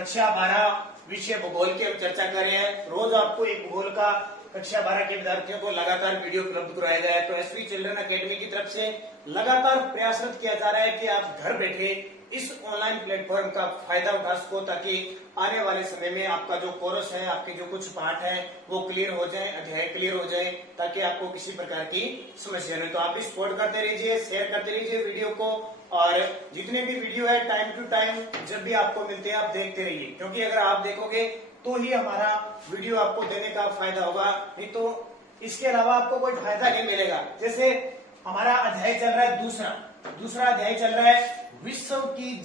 कक्षा 12 विषय भूगोल की हम चर्चा कर रहे हैं। रोज आपको एक भूगोल का कक्षा 12 के विद्यार्थियों को लगातार वीडियो उपलब्ध कराया गया है। तो एसवी चिल्ड्रन अकेडमी की तरफ से लगातार प्रयासरत किया जा रहा है कि आप घर बैठे इस ऑनलाइन प्लेटफॉर्म का फायदा उठा सको, ताकि आने वाले समय में आपका जो कोर्स है, आपके जो कुछ पाठ है वो क्लियर हो जाए, अध्याय क्लियर हो जाए, ताकि आपको किसी प्रकार की समस्या नहीं। तो आप भी सपोर्ट करते रहिए, शेयर करते रहिए वीडियो को, और जितने भी वीडियो है टाइम टू टाइम जब भी आपको मिलते हैं आप देखते रहिए, क्योंकि अगर आप देखोगे तो ही हमारा वीडियो आपको देने का फायदा होगा, नहीं तो इसके अलावा आपको कोई फायदा नहीं मिलेगा। जैसे हमारा अध्याय चल रहा है दूसरा अध्याय चल रहा है विश्व की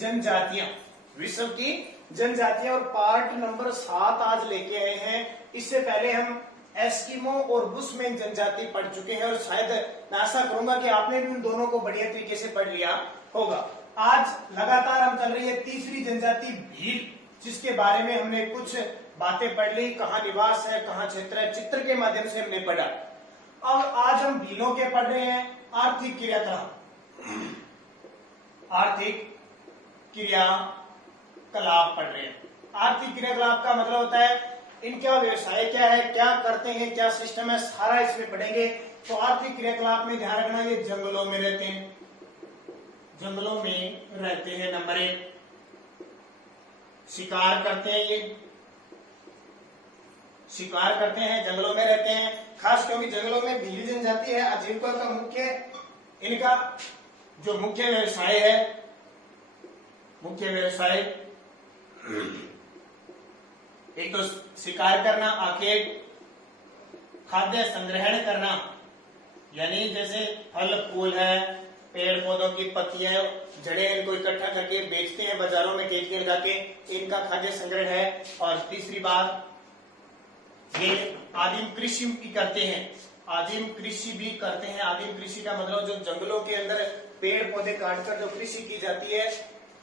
जनजातियां और पार्ट नंबर 7 आज लेके आए हैं। इससे पहले हम एस्किमो और बुशमैन जनजाति पढ़ चुके हैं, और शायद मैं आशा करूंगा कि आपने भी उन दोनों को बढ़िया तरीके से पढ़ लिया होगा। आज लगातार हम चल रही है तीसरी जनजाति भील, जिसके बारे में हमने कुछ बातें पढ़ ली, कहाँ निवास है, कहाँ क्षेत्र है, चित्र के माध्यम से हमने पढ़ा। अब आज हम भीलों के पढ़ रहे हैं आर्थिक क्रियाकलाप पढ़ रहे हैं। आर्थिक क्रियाकलाप का मतलब होता है इनका व्यवसाय क्या है, क्या करते हैं, क्या सिस्टम है, सारा इसमें पढ़ेंगे। तो आर्थिक क्रियाकलाप में ध्यान रखना, ये जंगलों में रहते हैं, नंबर 1। शिकार करते हैं, ये शिकार करते हैं, जंगलों में रहते हैं, खास क्योंकि जंगलों में भील जनजाति है। आजीविका का इनका जो मुख्य व्यवसाय एक तो शिकार करना, आखेट, खाद्य संग्रहण करना, यानी जैसे फल फूल है, पेड़ पौधों की पत्तियां, जड़ें, इनको इकट्ठा करके बेचते हैं बाजारों में केजी लगा के, इनका खाद्य संग्रहण है। और तीसरी बात, ये आदिम कृषि भी करते हैं। आदिम कृषि का मतलब जो जंगलों के अंदर पेड़ पौधे काटकर जो कृषि की जाती है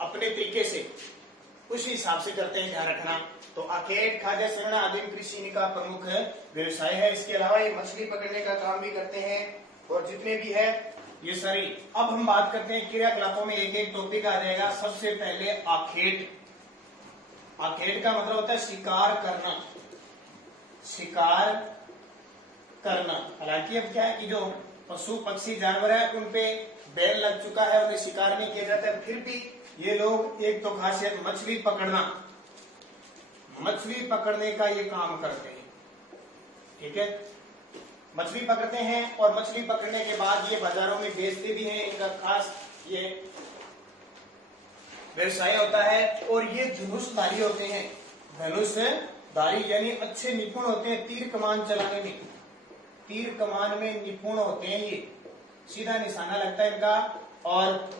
अपने तरीके से, उस हिसाब से करते हैं, ध्यान रखना। तो आखेट, खाद्य संग्रहण, आदिम कृषि इनका प्रमुख व्यवसाय है। इसके अलावा ये मछली पकड़ने का काम भी करते हैं, और जितने भी है ये सारी। अब हम बात करते हैं क्रियाकलापों में, एक एक टॉपिक आ जाएगा। सबसे पहले आखेट का मतलब होता है शिकार करना। हालांकि अब क्या है कि जो पशु पक्षी जानवर है उन पे बैन लग चुका है, उन्हें शिकार नहीं किया जाता है, फिर भी ये लोग एक तो खासियत मछली पकड़ने का ये काम करते हैं। ठीक है, मछली पकड़ते हैं, और मछली पकड़ने के बाद ये बाजारों में बेचते भी हैं। इनका खास ये व्यवसाय होता है। और ये धनुषधारी होते हैं, यानी अच्छे निपुण होते हैं तीर कमान चलाने में, तीर कमान में निपुण होते हैं। ये सीधा निशाना लगता है इनका, और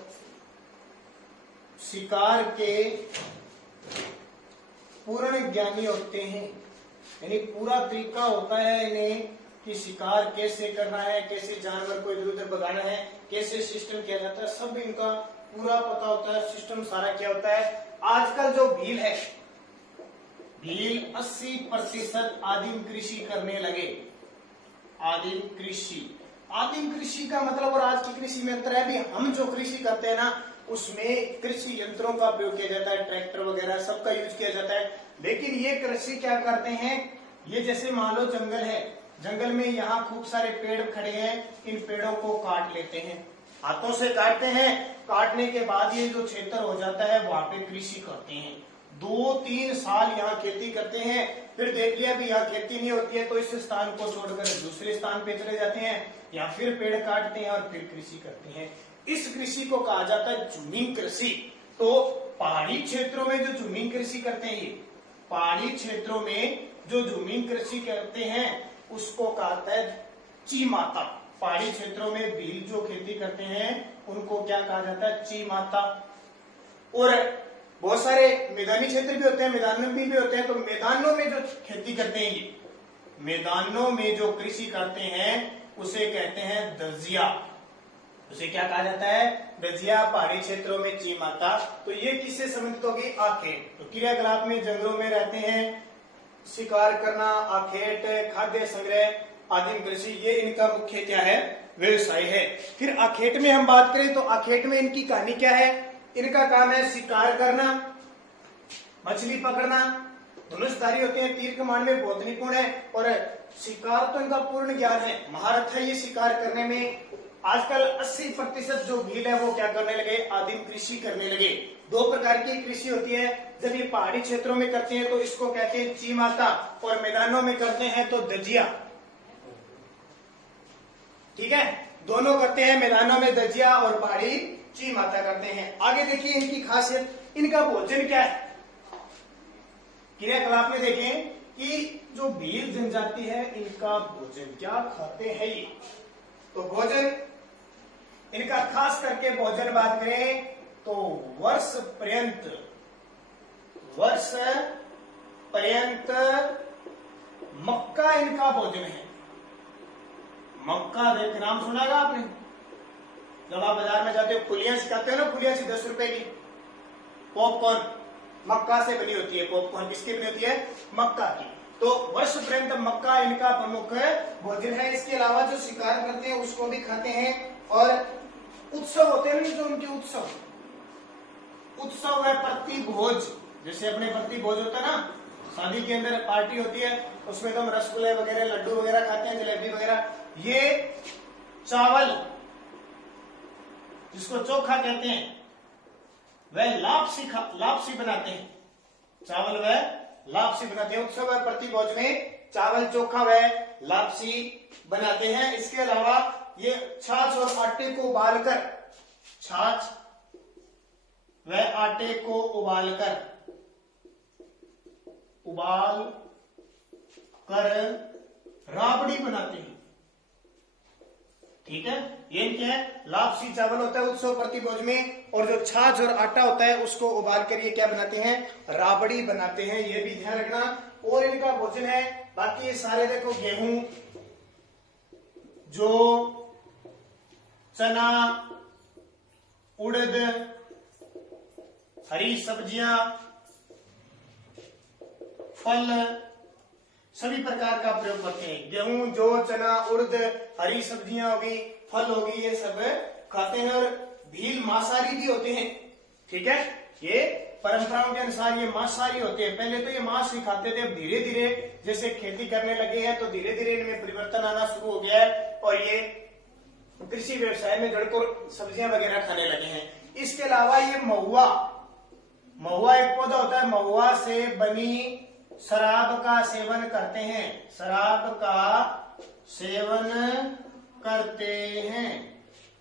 शिकार के पूर्ण ज्ञानी होते हैं, यानी पूरा तरीका होता है इन्हें कि शिकार कैसे करना है, कैसे जानवर को इधर उधर भगाना है, कैसे सिस्टम किया जाता है, सब इनका पूरा पता होता है। सिस्टम सारा क्या होता है। आजकल जो भील है, भील 80% आदिम कृषि करने लगे। आदिम कृषि का मतलब और आज की कृषि में अंतर है। अभी हम जो कृषि करते हैं ना, उसमें कृषि यंत्रों का प्रयोग किया जाता है, ट्रैक्टर वगैरह सबका यूज किया जाता है। लेकिन ये कृषि क्या करते हैं, ये जैसे मान लो जंगल है, जंगल में यहाँ खूब सारे पेड़ खड़े हैं, इन पेड़ों को काट लेते हैं, हाथों से काटते हैं। काटने के बाद ये जो क्षेत्र हो जाता है वहां पे कृषि करते हैं, 2-3 साल यहाँ खेती करते हैं। फिर देख लिया भी यहाँ खेती नहीं होती है, तो इस स्थान को छोड़कर दूसरे स्थान पे चले जाते हैं, या फिर पेड़ काटते हैं और फिर कृषि करते हैं। इस कृषि को कहा जाता है जमीन कृषि। तो पहाड़ी क्षेत्रों में जो जमीन कृषि करते हैं, पहाड़ी क्षेत्रों में जो जमीन कृषि करते हैं उसको कहता है चीमाता। पहाड़ी क्षेत्रों में भील जो खेती करते हैं उनको क्या कहा जाता है, चीमाता। और बहुत सारे मैदानी क्षेत्र भी होते हैं, मैदानों में भी होते हैं। तो मैदानों में जो खेती करते हैं, ये मैदानों में जो कृषि करते हैं उसे कहते हैं दजिया। उसे क्या कहा जाता है, दजिया। पहाड़ी क्षेत्रों में चीमाता। तो ये किससे संबंधित होगी, आखेट। तो क्रियाकलाप में जंगलों में रहते हैं, शिकार करना, आखेट, खाद्य संग्रह, आदिम कृषि, ये इनका मुख्य क्या है, व्यवसाय है। फिर आखेट में हम बात करें तो आखेट में इनकी कहानी क्या है, इनका काम है शिकार करना, मछली पकड़ना, धनुषधारी होते हैं, तीर कमान में बहुत निपुण है और शिकार तो इनका पूर्ण ज्ञान है, महारथ है ये शिकार करने में। आजकल 80% जो भील है वो क्या करने लगे, आदिम कृषि करने लगे। 2 प्रकार की कृषि होती है, जब ये पहाड़ी क्षेत्रों में करते हैं तो इसको कहते हैं ची माता, और मैदानों में करते हैं तो दजिया। ठीक है, दोनों करते हैं, मैदानों में दजिया और पहाड़ी ची माता करते हैं। आगे देखिए इनकी खासियत, इनका भोजन क्या है। क्रियाकलाप में देखें कि जो भील जनजाति है इनका भोजन क्या खाते हैं ये। तो भोजन इनका खास करके भोजन बात करें तो वर्ष पर्यंत मक्का इनका भोजन है। मक्का देख नाम सुनागा आपने, जब आप बाजार में जाते हो फुलियां सिखाते हो ना, फुलियां सी 10 रुपए की, पॉपकॉर्न मक्का से बनी होती है। पॉपकॉर्न किसकी बनी होती है, मक्का की। तो वर्ष पर्यंत मक्का इनका प्रमुख भोजन है। इसके अलावा जो शिकार करते हैं उसको भी खाते हैं, और उत्सव होते हैं ना जो उनके उत्सव है प्रतिभोज, जैसे अपने प्रतिभोज होता है ना, शादी के अंदर पार्टी होती है, उसमें तो हम रसगुल्ले वगैरह, लड्डू वगैरह खाते हैं, जलेबी वगैरह। ये चावल जिसको चोखा कहते हैं वह लापसी बनाते हैं, चावल वह लापसी बनाते हैं। उत्सव और प्रतिभोज में चावल चोखा व लापसी बनाते हैं। इसके अलावा ये छाछ और आटे को उबालकर, छाछ व आटे को उबालकर राबड़ी बनाते हैं। ठीक है, ये क्या है, लापसी चावल होता है उत्सव प्रतिभोज में, और जो छाछ और आटा होता है उसको उबाल कर ये क्या बनाते हैं, राबड़ी बनाते हैं। ये भी ध्यान रखना। और इनका भोजन है, बाकी ये सारे देखो, गेहूं, जौ, चना, उड़द, हरी सब्जियां, फल, सभी प्रकार का प्रयोग करते हैं। गेहूं, जौ, चना, उड़द, हरी सब्जियां होगी, फल होगी, ये सब खाते हैं। और भील मांसाहारी भी होते हैं। ठीक है, ये परंपराओं के अनुसार ये मांसाहारी होते हैं। पहले तो ये मांस ही खाते थे, अब धीरे धीरे जैसे खेती करने लगे हैं तो धीरे धीरे इनमें परिवर्तन आना शुरू हो गया है, और ये कृषि व्यवसाय में जड़कर सब्जियां वगैरह खाने लगे हैं। इसके अलावा ये महुआ एक पौधा होता है, महुआ से बनी शराब का सेवन करते हैं, शराब का सेवन करते हैं।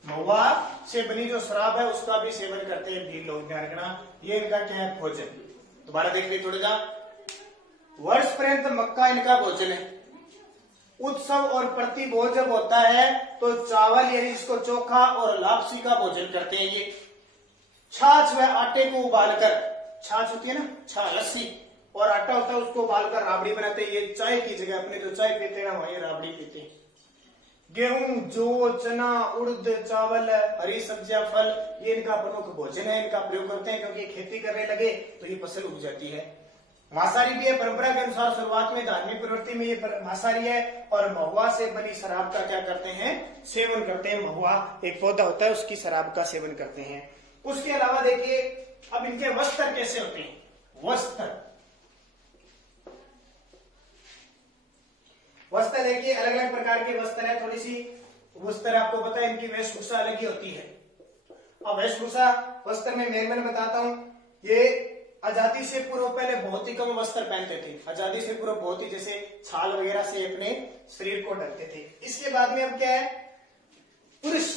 महुआ से बनी जो शराब है उसका भी सेवन करते हैं भी लोग, ध्यान रखना। ये इनका क्या है, भोजन। दोबारा देख लीजिए थोड़ा सा, वर्ष पर्यंत मक्का इनका भोजन है। उत्सव और प्रतिभोज जब होता है तो चावल यानी इसको चोखा और लापसी का भोजन करते हैं ये। छाछ व आटे को उबालकर, छाछ होती है ना, लस्सी, और आटा होता है उसको उबालकर राबड़ी बनाते हैं। ये चाय की जगह अपने जो चाय पीते हैं वहीं राबड़ी पीते हैं। गेहूं, जौ, चना, उड़द, चावल, हरी सब्जियां, फल, ये इनका प्रमुख भोजन है। इनका प्रयोग करते हैं क्योंकि खेती करने लगे तो ये फसल उग जाती है। मांसाहारी भी है, परंपरा के अनुसार शुरुआत में धार्मिक प्रवृत्ति में ये मांसाहारी है। और महुआ से बनी शराब का क्या करते हैं, सेवन करते हैं। महुआ एक पौधा होता है, उसकी शराब का सेवन करते हैं। उसके अलावा देखिए अब इनके वस्त्र कैसे होते हैं। वस्त्र देखिए अलग अलग प्रकार के वस्त्र है। थोड़ी सी वस्त्र आपको पता है इनकी वेशभूषा अलग ही होती है। अब वेशभूषा वस्त्र में मैं बताता हूं। ये आजादी से पूर्व पहले बहुत ही कम वस्त्र पहनते थे। आजादी से पूर्व बहुत ही, जैसे छाल वगैरह से अपने शरीर को ढकते थे। इसके बाद में अब क्या है, पुरुष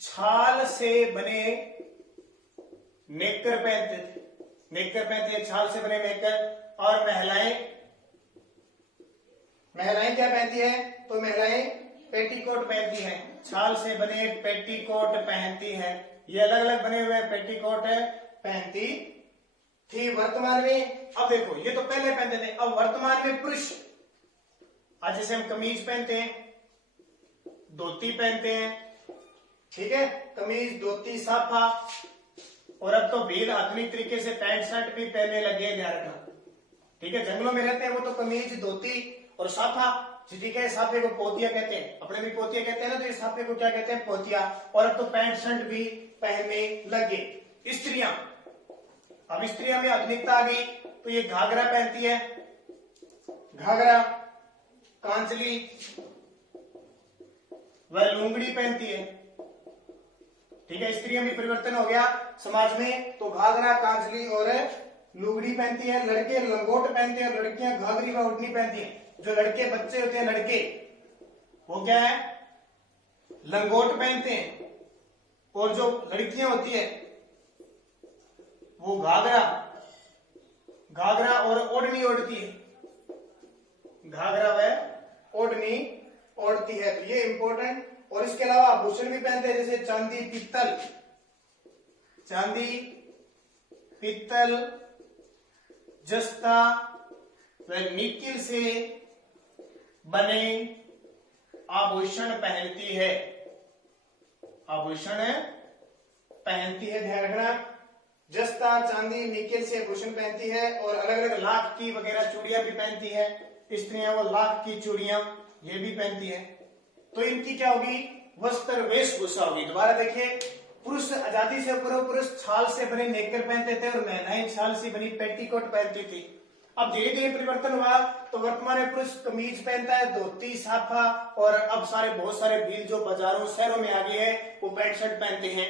छाल से बने नेकर पहनते थे। नेकर पहनते हैं, छाल से बने नेकर। और महिलाएं क्या पहनती है, तो महिलाएं पेटीकोट पहनती हैं, छाल से बने पेटीकोट पहनती हैं। ये अलग अलग बने हुए पेटीकोट पहनती थी। वर्तमान में अब देखो, ये तो पहले पहनते थे, अब वर्तमान में पुरुष, आज जैसे हम कमीज पहनते हैं, धोती पहनते हैं, ठीक है, कमीज, धोती, साफा। और अब तो भील आधुनिक तरीके से पैंट शर्ट भी पहनने लगे, ध्यान रखना। ठीक है, जंगलों में रहते हैं वो तो कमीज, धोती और साफा, ठीक है। साफे को पोतिया कहते हैं, अपने भी पोतिया कहते हैं ना, तो ये साफे को क्या कहते हैं, पोतिया। और अब तो पैंट शर्ट भी पहनने लगे। स्त्रियां अब स्त्रियों में आधुनिकता आ गई तो ये घाघरा पहनती है, घाघरा, कांचली व लुंगड़ी पहनती है। ठीक है, स्त्रियों में परिवर्तन हो गया समाज में, तो घाघरा, कांचली और लुगड़ी पहनती है। लड़के लंगोट पहनते हैं और लड़कियां घाघरी व ओढ़नी पहनती हैं। जो लड़के बच्चे होते हैं लड़के, वो क्या है, लंगोट पहनते हैं, और जो लड़कियां होती है वो घाघरा और ओढ़नी ओढ़ती है, घाघरा व ओढ़नी ओढ़ती है। तो ये इंपॉर्टेंट। और इसके अलावा आभूषण भी पहनते हैं, जैसे चांदी, पित्तल, जस्ता व निकिल से बने आभूषण पहनती है, आभूषण पहनती है। ध्यान रखना, जस्ता, चांदी, निकिल से आभूषण पहनती है, और अलग अलग लाख की वगैरह चूड़ियां भी पहनती है स्त्रियां, वो लाख की चूड़ियां ये भी पहनती है। तो इनकी क्या होगी, वस्त्र वेशभूषा होगी। दोबारा देखिए, पुरुष आजादी से पूर्व पुरुष छाल से बने नेकर पहनते थे और महिलाएं छाल से बनी पेटीकोट पहनती थी। अब धीरे धीरे परिवर्तन हुआ, तो वर्तमान में पुरुष कमीज पहनता है, धोती, साफा, और अब बहुत सारे भील जो बाजारों शहरों में आ गए हैं वो पैंट शर्ट पहनते हैं।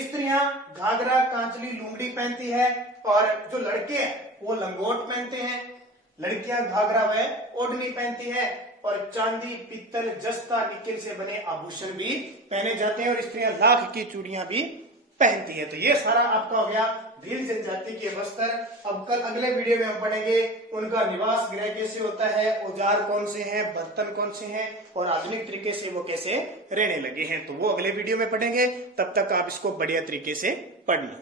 स्त्रियां घाघरा, कांचली, लुंगड़ी पहनती है, और जो लड़के हैं वो लंगोट पहनते हैं। लड़कियां घाघरा व ओढ़नी पहनती है, और चांदी, पित्तल, जस्ता, निकिल से बने आभूषण भी पहने जाते हैं, और स्त्रियां लाख की चूड़ियां भी पहनती है। तो ये सारा आपका हो गया भील जनजाति के वस्त्र। अब कल अगले वीडियो में हम पढ़ेंगे उनका निवास गृह कैसे होता है, औजार कौन से हैं, बर्तन कौन से हैं, और आधुनिक तरीके से वो कैसे रहने लगे हैं। तो वो अगले वीडियो में पढ़ेंगे। तब तक आप इसको बढ़िया तरीके से पढ़ना।